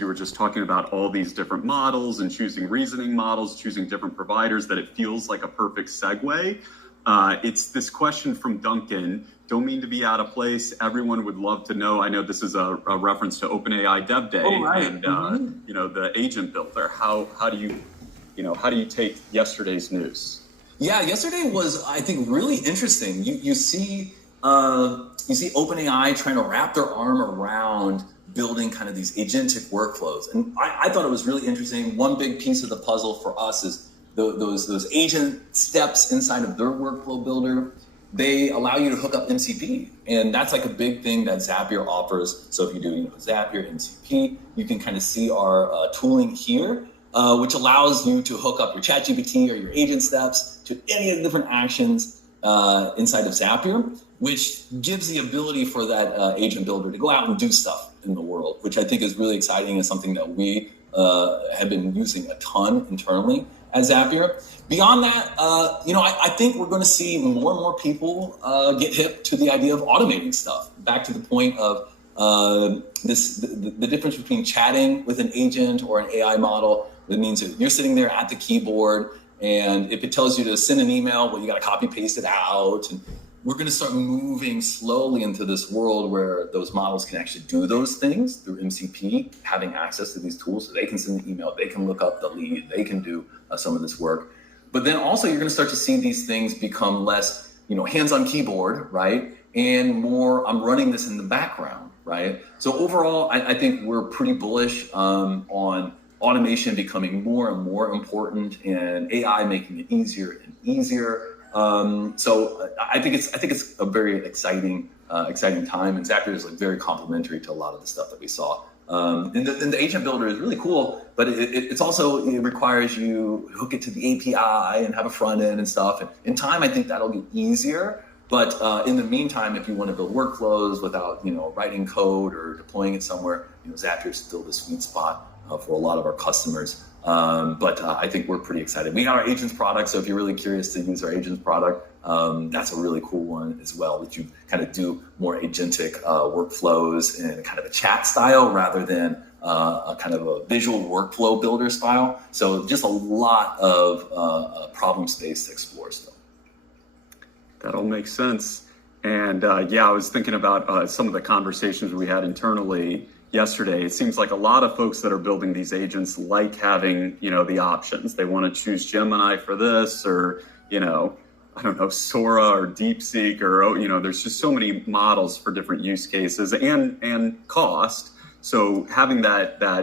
You were just talking about all these different models and choosing reasoning models, choosing different providers, that it feels like a perfect segue. It's this question from Duncan. Don't mean to be out of place. Everyone would love to know. I know this is a reference to OpenAI Dev Day and the agent builder. How do you take yesterday's news? Yeah, yesterday was, I think, really interesting. You see OpenAI trying to wrap their arm around building kind of these agentic workflows, and I thought it was really interesting. One big piece of the puzzle for us is those agent steps inside of their workflow builder. They allow you to hook up MCP, and that's like a big thing that Zapier offers. So if you do Zapier MCP, you can kind of see our tooling here, which allows you to hook up your ChatGPT or your agent steps to any of the different actions inside of Zapier, which gives the ability for that agent builder to go out and do stuff in the world, which I think is really exciting and something that we have been using a ton internally at Zapier. Beyond that, I think we're going to see more and more people get hip to the idea of automating stuff. Back to the point of the difference between chatting with an agent or an AI model. It means that you're sitting there at the keyboard, and if it tells you to send an email, well, you got to copy paste it out. And we're going to start moving slowly into this world where those models can actually do those things through MCP, having access to these tools so they can send the email, they can look up the lead, they can do some of this work. But then also you're going to start to see these things become less, hands on keyboard, right? And more, I'm running this in the background, right? So overall, I think we're pretty bullish on automation becoming more and more important, and AI making it easier and easier. So I think it's a very exciting time, and Zapier is very complementary to a lot of the stuff that we saw. And the agent builder is really cool, but it's also, it requires you hook it to the API and have a front end and stuff. And in time, I think that'll get easier. But in the meantime, if you want to build workflows without writing code or deploying it somewhere, Zapier is still the sweet spot for a lot of our customers. But I think we're pretty excited. We got our agents product, so if you're really curious to use our agents product, that's a really cool one as well, that you kind of do more agentic workflows in kind of a chat style rather than a kind of a visual workflow builder style. So just a lot of problem space to explore still. That all makes sense. And I was thinking about some of the conversations we had internally yesterday. It seems like a lot of folks that are building these agents like having, the options. They want to choose Gemini for this, or, I don't know, Sora or DeepSeek, or, there's just so many models for different use cases and cost. So having that